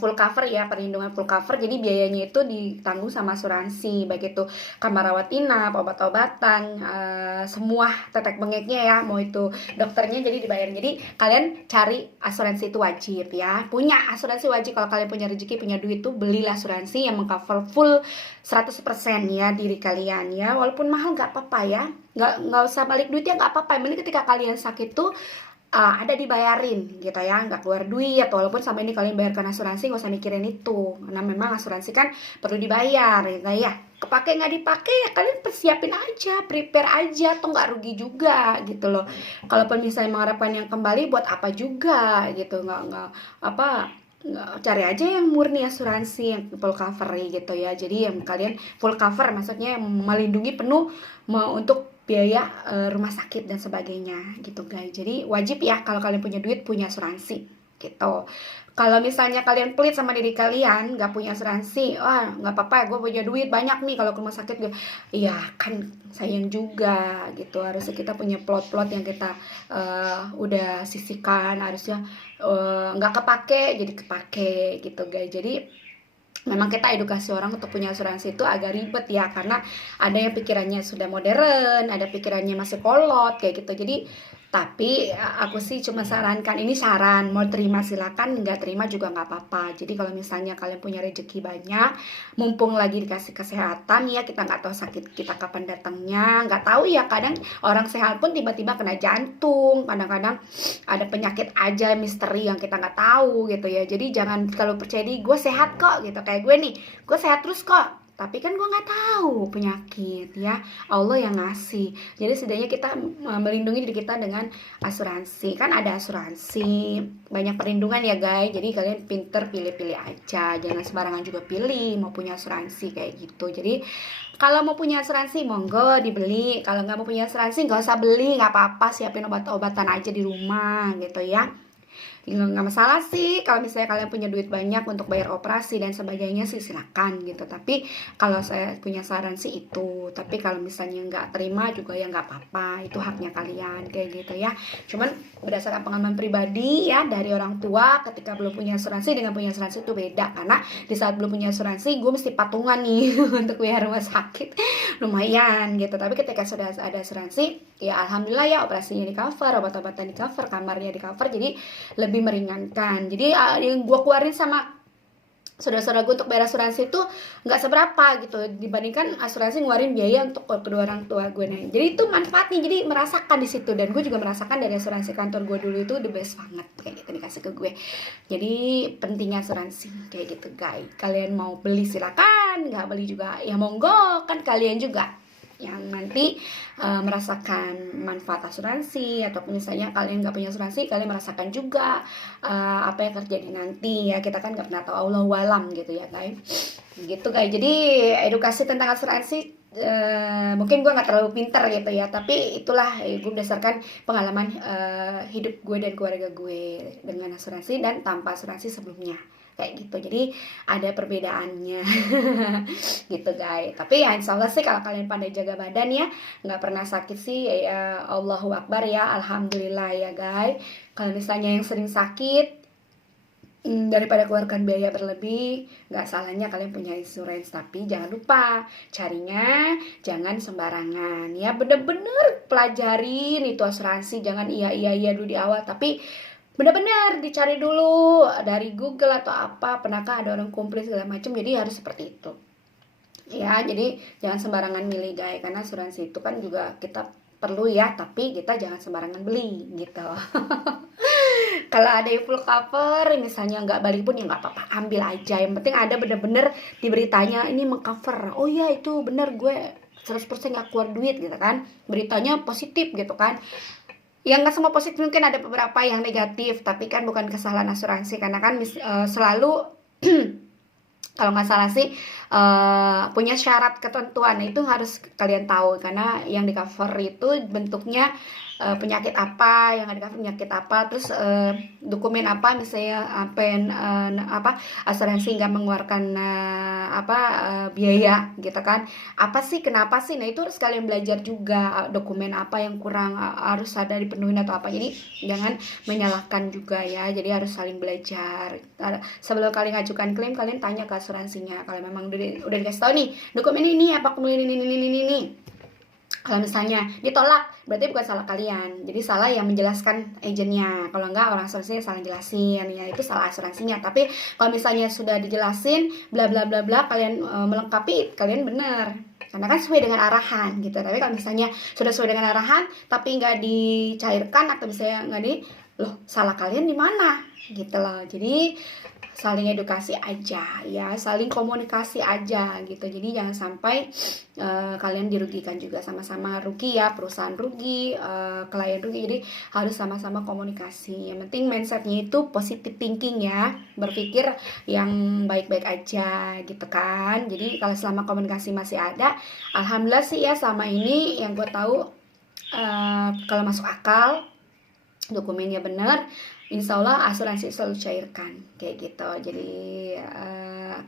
full cover ya, perlindungan full cover. Jadi biayanya itu ditanggung sama asuransi, baik itu kamar rawat inap, obat-obatan, semua tetek bengeknya ya, mau itu dokternya jadi dibayar. Jadi kalian cari asuransi itu wajib ya. Punya asuransi wajib, kalau kalian punya rezeki, punya duit tuh belilah asuransi yang mengcover full 100% ya diri kalian ya. Walaupun mahal nggak apa-apa ya. Nggak usah balik duitnya, nggak apa-apa. Yang penting ketika kalian sakit tuh ada dibayarin gitu ya, nggak keluar duit. Atau walaupun sama ini kalian bayarkan asuransi, nggak usah mikirin itu, karena memang asuransi kan perlu dibayar ya. Kepake nggak dipakai ya kalian persiapin aja, prepare aja, atau nggak rugi juga gitu loh. Kalaupun misalnya mengharapkan yang kembali, buat apa juga gitu, nggak apa, nggak, cari aja yang murni asuransi yang full cover gitu ya. Jadi yang kalian full cover maksudnya yang melindungi penuh untuk biaya rumah sakit dan sebagainya gitu guys. Jadi wajib ya kalau kalian punya duit punya asuransi gitu. Kalau misalnya kalian pelit sama diri kalian nggak punya asuransi, wah nggak apa-apa, gue punya duit banyak nih kalau ke rumah sakit gue, iya kan sayang juga gitu. Harusnya kita punya plot-plot yang kita udah sisihkan, harusnya nggak kepake jadi kepake gitu guys. Jadi memang kita edukasi orang untuk punya asuransi itu agak ribet ya, karena ada yang pikirannya sudah modern, ada pikirannya masih kolot kayak gitu. Jadi tapi aku sih cuma sarankan, ini saran, mau terima silakan, nggak terima juga nggak apa-apa. Jadi kalau misalnya kalian punya rezeki banyak, mumpung lagi dikasih kesehatan ya, kita nggak tahu sakit kita kapan datangnya, nggak tahu ya, kadang orang sehat pun tiba-tiba kena jantung, kadang-kadang ada penyakit aja misteri yang kita nggak tahu gitu ya. Jadi jangan kalau percaya diri, gue sehat kok gitu, kayak gue nih, gue sehat terus kok, tapi kan gue nggak tahu penyakit ya, Allah yang ngasih. Jadi setidaknya kita melindungi diri kita dengan asuransi. Kan ada asuransi, banyak perlindungan ya guys. Jadi kalian pinter pilih-pilih aja, jangan sembarangan juga pilih mau punya asuransi kayak gitu. Jadi kalau mau punya asuransi monggo dibeli, kalau nggak mau punya asuransi nggak usah beli, nggak apa-apa, siapin obat-obatan aja di rumah gitu ya. Nggak masalah sih kalau misalnya kalian punya duit banyak untuk bayar operasi dan sebagainya sih, silakan gitu. Tapi kalau saya punya saran sih itu, tapi kalau misalnya nggak terima juga ya nggak apa-apa, itu haknya kalian kayak gitu ya. Cuman berdasarkan pengalaman pribadi ya dari orang tua, ketika belum punya asuransi dengan punya asuransi itu beda, karena di saat belum punya asuransi gue mesti patungan nih untuk biaya rumah sakit lumayan gitu. Tapi ketika sudah ada asuransi ya alhamdulillah ya, operasinya di cover, obat-obatan di cover, kamarnya di cover, jadi lebih meringankan. Jadi yang gue keluarin sama saudara-saudara gue untuk bayar asuransi itu nggak seberapa gitu dibandingkan asuransi ngeluarin biaya untuk kedua orang tua gue nih. Jadi itu manfaatnya, jadi merasakan di situ, dan gue juga merasakan dari asuransi kantor gue dulu itu the best banget kayak gitu dikasih ke gue. Jadi pentingnya asuransi kayak gitu guys. Kalian mau beli silakan, nggak beli juga ya monggo, kan kalian juga yang nanti merasakan manfaat asuransi. Ataupun misalnya kalian nggak punya asuransi, kalian merasakan juga apa yang terjadi nanti ya. Kita kan nggak pernah tahu, Allahu alam gitu ya guys. Gitu guys. Jadi edukasi tentang asuransi mungkin gue nggak terlalu pinter gitu ya, tapi itulah gue berdasarkan pengalaman hidup gue dan keluarga gue dengan asuransi dan tanpa asuransi sebelumnya kayak gitu. Jadi ada perbedaannya gitu guys. Tapi ya insya Allah sih kalau kalian pandai jaga badan ya, nggak pernah sakit sih ya, Allahu Akbar ya, alhamdulillah ya guys. Kalau misalnya yang sering sakit, daripada keluarkan biaya berlebih, nggak salahnya kalian punya insurance. Tapi jangan lupa carinya jangan sembarangan ya, bener-bener pelajarin itu asuransi. Jangan iya dulu di awal, tapi benar-benar dicari dulu dari Google atau apa, pernahkah ada orang komplain segala macam. Jadi harus seperti itu ya. Jadi jangan sembarangan milih guys, karena asuransi itu kan juga kita perlu ya, tapi kita jangan sembarangan beli gitu. Kalau ada yang full cover misalnya nggak balik pun ya nggak apa-apa, ambil aja, yang penting ada bener-bener di beritanya ini mengcover, oh ya itu bener gue 100% nggak keluar duit gitu kan, beritanya positif gitu kan. Yang nggak semua positif, mungkin ada beberapa yang negatif, tapi kan bukan kesalahan asuransi, karena kan selalu kalau nggak salah sih punya syarat ketentuan. Nah, itu harus kalian tahu, karena yang di cover itu bentuknya penyakit apa yang ada di cover, penyakit apa, terus dokumen apa misalnya asuransi nggak mengeluarkan biaya gitu kan, apa sih, kenapa sih. Nah itu harus kalian belajar juga, dokumen apa yang kurang harus ada dipenuhin atau apa. Jadi jangan menyalahkan juga ya, jadi harus saling belajar. Sebelum kalian ngajukan klaim, kalian tanya ke asuransinya kalau memang udah dikasih tahu nih dokumen ini apa kemudian ini. Kalau misalnya ditolak, berarti bukan salah kalian, jadi salah yang menjelaskan agennya. Kalau enggak, orang asuransinya salah jelasin, ya itu salah asuransinya. Tapi kalau misalnya sudah dijelasin bla bla bla bla, kalian melengkapi, kalian benar, karena kan sesuai dengan arahan gitu. Tapi kalau misalnya sudah sesuai dengan arahan tapi nggak dicairkan atau misalnya nggak loh, salah kalian di mana gitu loh. Jadi saling edukasi aja ya, saling komunikasi aja gitu. Jadi jangan sampai kalian dirugikan juga, sama-sama rugi ya, perusahaan rugi, klien rugi. Jadi harus sama-sama komunikasi. Yang penting mindsetnya itu positive thinking ya, berpikir yang baik-baik aja gitu kan. Jadi kalau selama komunikasi masih ada, alhamdulillah sih ya, selama ini yang gue tahu kalau masuk akal, dokumennya benar, insya Allah asuransi selalu cairkan kayak gitu. Jadi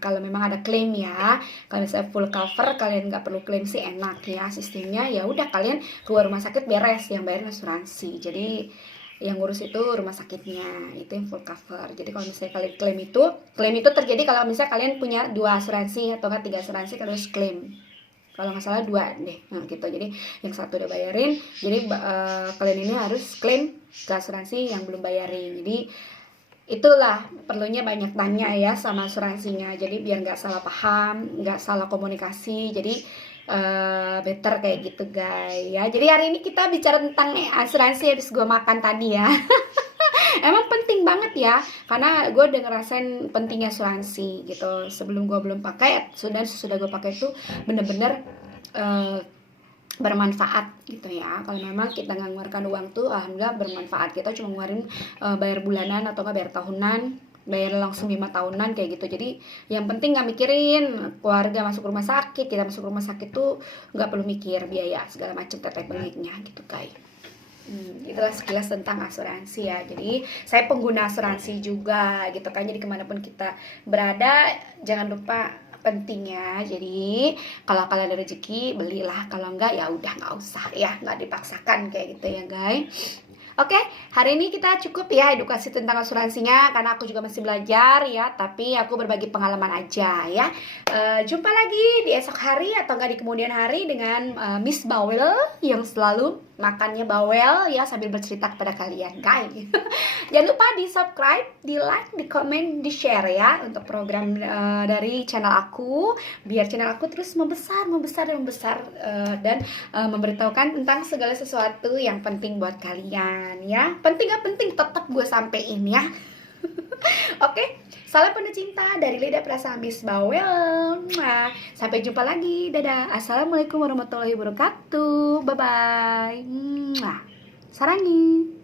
kalau memang ada klaim ya, kalau misalnya full cover kalian nggak perlu klaim sih, enak ya sistemnya. Ya udah, kalian keluar rumah sakit beres, yang bayar asuransi. Jadi yang ngurus itu rumah sakitnya, itu yang full cover. Jadi kalau misalnya kalian klaim itu terjadi kalau misalnya kalian punya 2 asuransi atau 3 asuransi, kalian harus klaim. Kalau nggak salah 2 deh, nah gitu. Jadi yang satu udah bayarin, jadi kalian ini harus klaim ke asuransi yang belum bayarin. Jadi itulah perlunya banyak tanya ya sama asuransinya, jadi biar nggak salah paham, nggak salah komunikasi. Jadi better kayak gitu guys ya. Jadi hari ini kita bicara tentang asuransi habis gue makan tadi ya. Emang penting banget ya, karena gue udah ngerasain pentingnya asuransi gitu. Sebelum gue belum pakai, sudah gue pakai itu bener-bener bermanfaat gitu ya. Kalau memang kita nggak mengeluarkan uang tuh, alhamdulillah bermanfaat. Kita cuma ngeluarin bayar bulanan atau nggak bayar tahunan, bayar langsung 5 tahunan kayak gitu. Jadi yang penting nggak mikirin keluarga masuk rumah sakit, kita masuk rumah sakit tuh nggak perlu mikir biaya segala macam tetek bengeknya gitu guys. Itulah sekilas tentang asuransi ya. Jadi saya pengguna asuransi juga gitu kan. Jadi kemanapun kita berada, jangan lupa pentingnya. Jadi kalau kalian ada rezeki, belilah. Kalau enggak ya udah nggak usah ya, nggak dipaksakan kayak gitu ya guys. Oke, hari ini kita cukup ya edukasi tentang asuransinya, karena aku juga masih belajar ya, tapi aku berbagi pengalaman aja ya. Jumpa lagi di esok hari atau enggak di kemudian hari dengan Miss Bawel yang selalu makannya bawel ya, sambil bercerita kepada kalian guys. Jangan lupa di subscribe, di like, di komen, di share ya untuk program dari channel aku, biar channel aku terus membesar dan memberitahukan tentang segala sesuatu yang penting buat kalian ya. Penting gak penting tetap gue sampein ya. Oke, salam penuh cinta dari Lidah Perasaan Miss Bawel. Sampai jumpa lagi. Dadah. Assalamualaikum warahmatullahi wabarakatuh. Bye bye. Sarangi.